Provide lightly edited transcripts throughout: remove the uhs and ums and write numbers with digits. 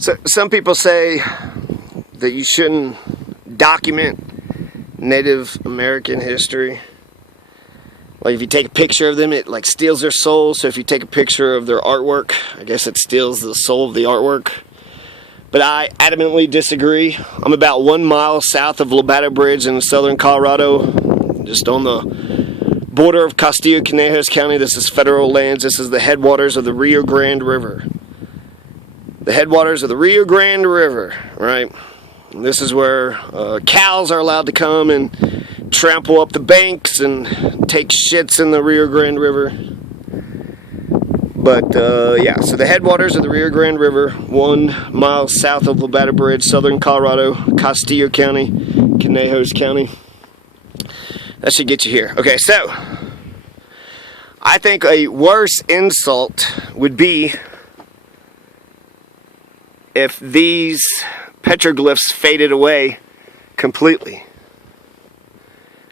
So some people say that you shouldn't document Native American history. Like if you take a picture of them, it like steals their soul. So if you take a picture of their artwork, I guess it steals the soul of the artwork. But I adamantly disagree. I'm about 1 mile south of Luveti Bridge in southern Colorado, just on the border of Castillo Conejos County. This is federal lands. This is the headwaters of the Rio Grande River. The headwaters of the Rio Grande River, right? And this is where cows are allowed to come and trample up the banks and take shits in the Rio Grande River. But yeah, so the headwaters of the Rio Grande River, 1 mile south of Luveti Bridge, southern Colorado, Castillo County, Conejos County. That should get you here. Okay, so I think a worse insult would be if these petroglyphs faded away completely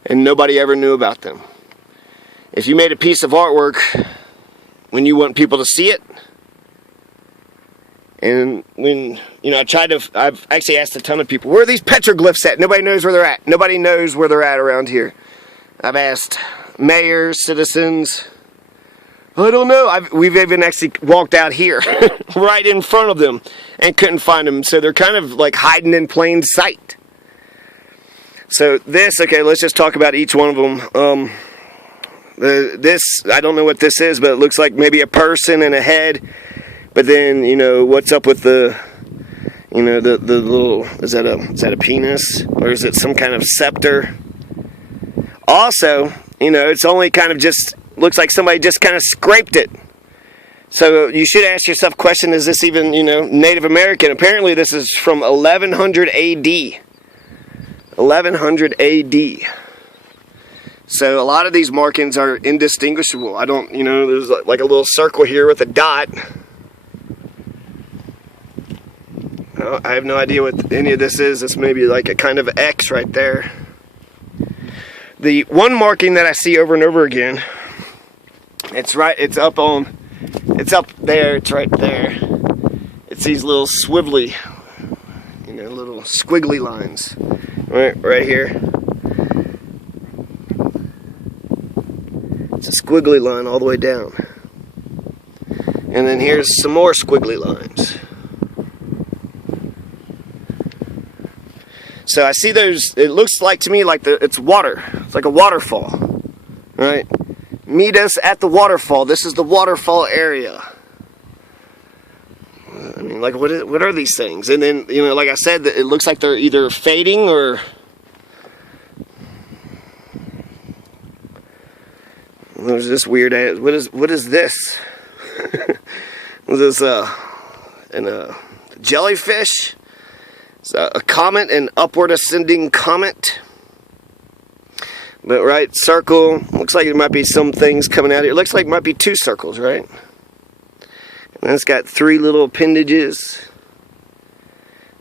and nobody ever knew about them. If you made a piece of artwork when you want people to see it, and when, you know, I've actually asked a ton of people, where are these petroglyphs at? Nobody knows where they're at. Nobody knows where they're at around here. I've asked mayors, citizens. I don't know. We've even actually walked out here right in front of them and couldn't find them. So they're kind of like hiding in plain sight. So this, okay, let's just talk about each one of them. This, I don't know what this is, but it looks like maybe a person and a head. But then, you know, what's up with the, you know, the little, is that a penis? Or is it some kind of scepter? Also, you know, it's only kind of just, looks like somebody just kind of scraped it. So you should ask yourself the question, is this even, you know, Native American? Apparently this is from 1100 AD. 1100 AD. So a lot of these markings are indistinguishable. I don't, you know, there's like a little circle here with a dot. I have no idea what any of this is. This may be like a kind of X right there. The one marking that I see over and over again, it's up there, it's right there. It's these little swivelly, you know, little squiggly lines. Right here. It's a squiggly line all the way down. And then here's some more squiggly lines. So I see those, it looks like to me like it's water. It's like a waterfall, right? Meet us at the waterfall. This is the waterfall area. I mean, like, what are these things? And then, you know, like I said, it looks like they're either fading or... There's this weird ass... What is this? What is this, jellyfish? It's a comet, an upward ascending comet. But, right, circle. Looks like it might be some things coming out here. It looks like it might be 2 circles, right? And it's got 3 little appendages.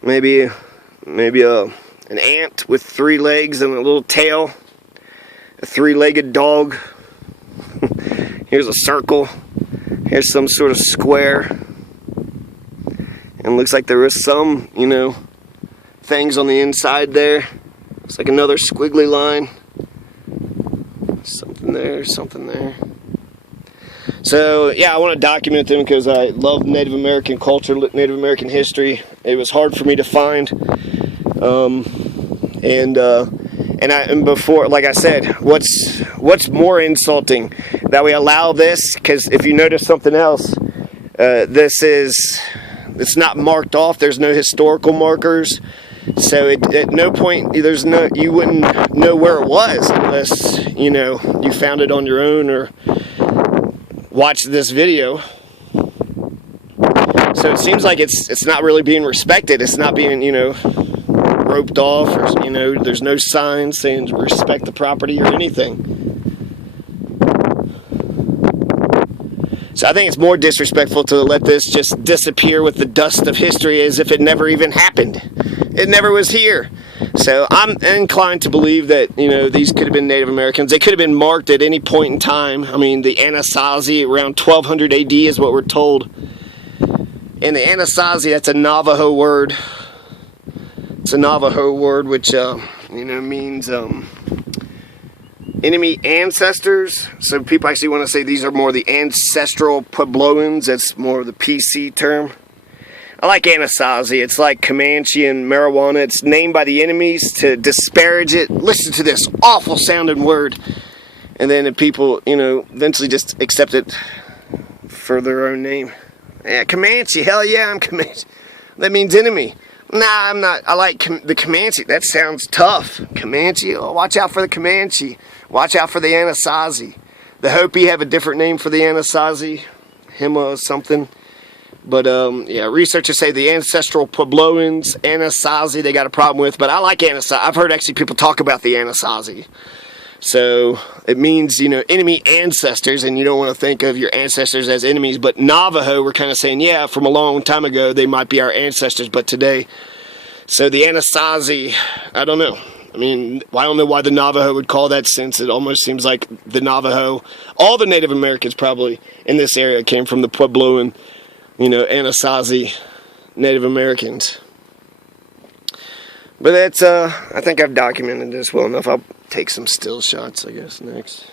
Maybe an ant with 3 legs and a little tail. A 3-legged dog. Here's a circle. Here's some sort of square. And it looks like there is some, you know, things on the inside there. Looks like another squiggly line. Something there, something there. So, yeah, I want to document them because I love Native American culture, Native American history. It was hard for me to find. And before, like I said, what's more insulting? That we allow this, because if you notice something else, it's not marked off. There's no historical markers. So at no point, you wouldn't know where it was unless, you know, you found it on your own or watched this video. So it seems like it's not really being respected. It's not being, you know, roped off, or, you know, there's no signs saying respect the property or anything. So I think it's more disrespectful to let this just disappear with the dust of history as if it never even happened. It never was here. So I'm inclined to believe that, you know, these could have been Native Americans. They could have been marked at any point in time. I mean, the Anasazi around 1200 AD is what we're told. And the Anasazi, that's a Navajo word. It's a Navajo word which, means enemy ancestors. So people actually want to say these are more the ancestral Puebloans. That's more of the PC term. I like Anasazi. It's like Comanche and marijuana. It's named by the enemies to disparage it. Listen to this awful sounding word. And then the people, eventually just accept it for their own name. Yeah, Comanche. Hell yeah, I'm Comanche. That means enemy. Nah, I'm not. I like the Comanche. That sounds tough. Comanche. Oh, watch out for the Comanche. Watch out for the Anasazi. The Hopi have a different name for the Anasazi. Hema or something. But, researchers say the ancestral Puebloans, Anasazi, they got a problem with. But I like Anasazi. I've heard actually people talk about the Anasazi. So it means, enemy ancestors, and you don't want to think of your ancestors as enemies. But Navajo, we're kind of saying, yeah, from a long time ago, they might be our ancestors, but today. So the Anasazi, I don't know. I mean, I don't know why the Navajo would call that, since it almost seems like the Navajo, all the Native Americans probably in this area came from the Puebloan, Anasazi Native Americans. But that's, I think I've documented this well enough. I'll take some still shots, I guess, next.